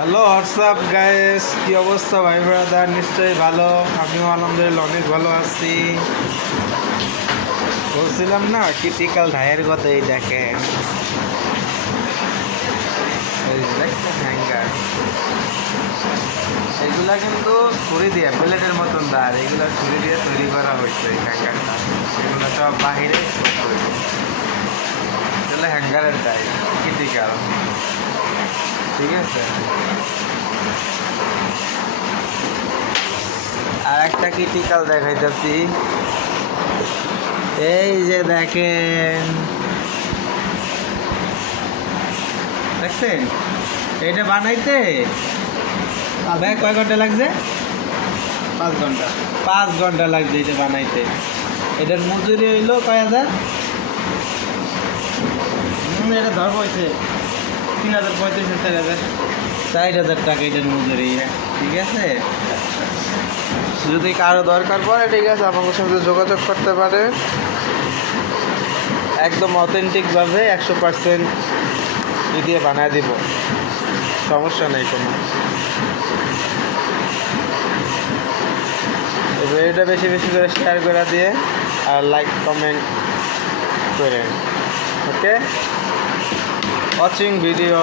Hello WhatsApp guys, কি অবস্থা ভাই ব্রাদার? নিশ্চয়ই ভালো। আমিও আলহামদুলিল্লাহ অনেক ভালো আছি। বলছিলাম না ক্রিটিক্যাল ঢাইয়ের কথা, এই দেখেন, এই দেখছেন হ্যাঙ্গার, এগুলা কিন্তু ছুরি দিয়ে প্লেটের মতন দাঁড়, এগুলা ছুরি দিয়ে তৈরি করা হয়েছে এই হ্যাঙ্গারটা। এগুলো সব বাহিরে তাহলে হ্যাঙ্গারের ডাই ক্রিটিক্যাল, ঠিক আছে। আর একটা ক্রিটিক্যাল দেখাইতেছি, এই যে দেখেন, দেখছেন এটা বানাইতে ভাই কয় ঘন্টা লাগছে? 5 ঘন্টা। 5 ঘন্টা লাগছে এটা বানাইতে। এটার মজুরি হইলো কয় হাজার? এটা ধর হয়েছে 3,035, 4,000 টাকা এটার মজুরি, ঠিক আছে। যদি কারো দরকার পড়ে, ঠিক আছে, আমাদের সাথে যোগাযোগ করতে পারে। একদম অথেন্টিকভাবে 100% দিয়ে বানায় দিব, সমস্যা নেই কোনো। ভিডিওটা বেশি বেশি করে শেয়ার করে দিয়ে আর লাইক কমেন্ট করেন। ওকে, ওয়াচিং ভিডিও।